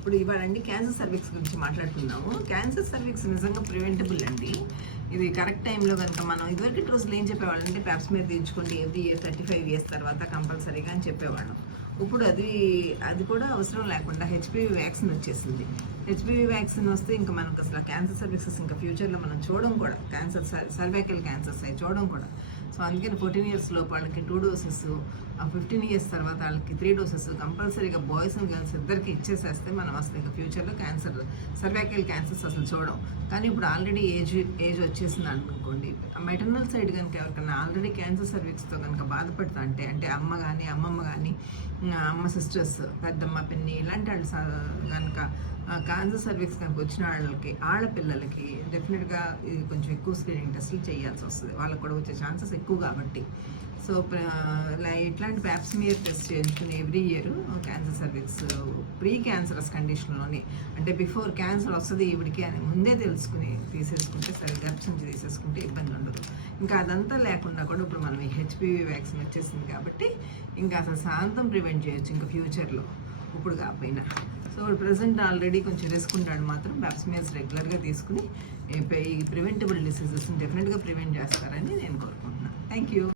ఇప్పుడు ఇవాళండి cancer cervix గురించి మాట్లాడుతున్నాము. క్యాన్సర్ సర్వీక్స్ నిజంగా ప్రివెంటబుల్ అండి. ఇది కరెక్ట్ టైంలో కనుక మనం ఇదివరకు రోజులు ఏం చెప్పేవాళ్ళంటే ప్యాప్స్ మీద తీయించుకోండి ఎవ్రీ ఇయర్ 35 years తర్వాత కంపల్సరీగా అని చెప్పేవాళ్ళం. ఇప్పుడు అది కూడా అవసరం లేకుండా హెచ్పివి వ్యాక్సిన్ వచ్చేసింది. హెచ్పివి వ్యాక్సిన్ వస్తే ఇంకా మనకు అసలు క్యాన్సర్ సర్వీసెస్ ఇంకా ఫ్యూచర్లో మనం చూడడం కూడా, క్యాన్సర్ సర్వైకల్ క్యాన్సర్స్ అవి చూడడం కూడా. సో అందుకని 14 years లోపు వాళ్ళకి 2 doses, 15 years తర్వాత వాళ్ళకి 3 doses కంపల్సరీగా బాయ్స్ అండ్ గర్ల్స్ ఇద్దరికి ఇచ్చేసేస్తే మనం అసలు ఇంకా ఫ్యూచర్లో సర్వైకల్ క్యాన్సర్స్ అసలు చూడం. కానీ ఇప్పుడు ఆల్రెడీ ఏజ్ వచ్చేసింది అనుకోండి, మెటర్నల్ సైడ్ కనుక ఎవరికైనా ఆల్రెడీ క్యాన్సర్ సర్వీక్స్తో కనుక బాధపడుతా అంటే అమ్మ కానీ అమ్మమ్మ కానీ అమ్మ సిస్టర్స్, పెద్దమ్మ, పిన్ని ఇలాంటి వాళ్ళు కనుక క్యాన్సర్ సర్వీక్స్ కనుక వచ్చిన ఆడపిల్లలకి డెఫినెట్గా ఇది కొంచెం ఎక్కువ స్క్రీనింగ్ టెస్ట్లు చేయాల్సి వస్తుంది. వాళ్ళకి కూడా వచ్చే ఛాన్సెస్ ఎక్కువ కాబట్టి. సో ఇట్లాంటి ప్యాప్స్మియర్ టెస్ట్ చేయించుకుని every year cancer cervix pre cancerous కండిషన్లోనే, అంటే బిఫోర్ క్యాన్సర్ వస్తుంది ఈవిడికి అని ముందే తెలుసుకుని తీసేసుకుంటే గర్భసంచి తీసేసుకుంటే ఇబ్బంది ఉండదు. ఇంకా అదంతా లేకుండా కూడా ఇప్పుడు మనం ఈ హెచ్పివి వ్యాక్సిన్ వచ్చేసింది కాబట్టి ఇంకా అసలు శాంతం ప్రివెంట్ చేయొచ్చు ఇంకా ఫ్యూచర్లో, ఇప్పుడు కాకపోయినా. సో ప్రజెంట్ ఆల్రెడీ కొంచెం రిస్క్ ఉంటాడు మాత్రం ప్యాప్స్మియర్స్ రెగ్యులర్గా తీసుకుని ఈ ప్రివెంటబుల్ డిసీజెస్ని డెఫినెట్గా ప్రివెంట్ చేస్తారని నేను కోరుకుంటున్నాను. Thank you.